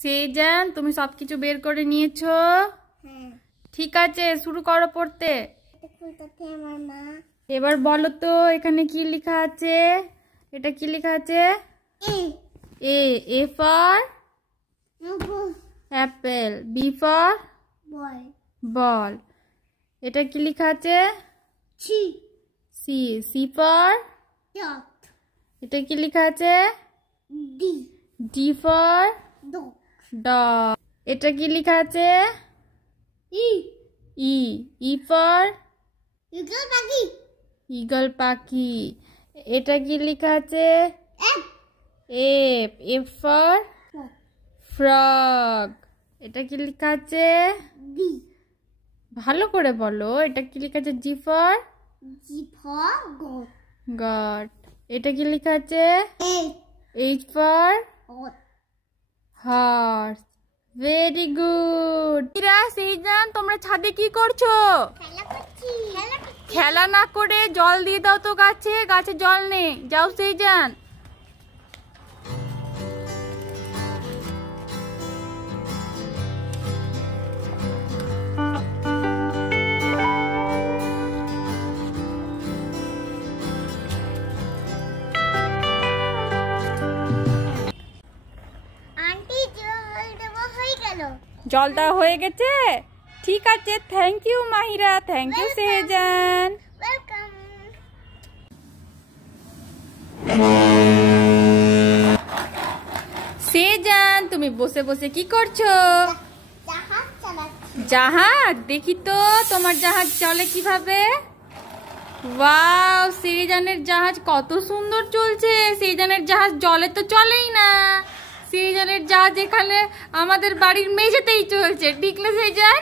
সেজান, তুমি সবকিছু বের করে নিয়েছো? হ্যাঁ। ঠিক আছে, শুরু করো পড়তে। এবার বলো তো এখানে কি লেখা আছে? এটা কি লেখা আছে? A A for apple, B for ball. এটা কি লেখা আছে? সি সি ফর এটা কি লেখা আছে? D for dog. এটা কি লেখা আছে? ই ই ফর ঈগল পাখি। এটা কি লেখা আছে? F F for frog. এটা কি লেখা আছে? ভালো করে বলো, এটা কি লেখা আছে? G for god. এটা কি লেখা আছে? H for horse. Very good. Shezan, তোমরা ছাদে কি করছো? খেলা না করে জল দিয়ে দাও তো গাছে, গাছে জল নেই। যাও সেজান। জল দেওয়া হয়ে গেছে? ঠিক আছে, thank you Mahira, thank you Sejan. Sejan, তুমি বসে বসে কি করছো? জাহাজ? দেখি তো তোমার জাহাজ চলে কিভাবে। ওয়াও, সেজানের জাহাজ কত সুন্দর চলছে। সেজানের জাহাজ জলে তো চলেই না। সেজানের জাহাজ এখানে আমাদের বাড়ির মেঝেতেই চলছে, ঠিক না সেজান?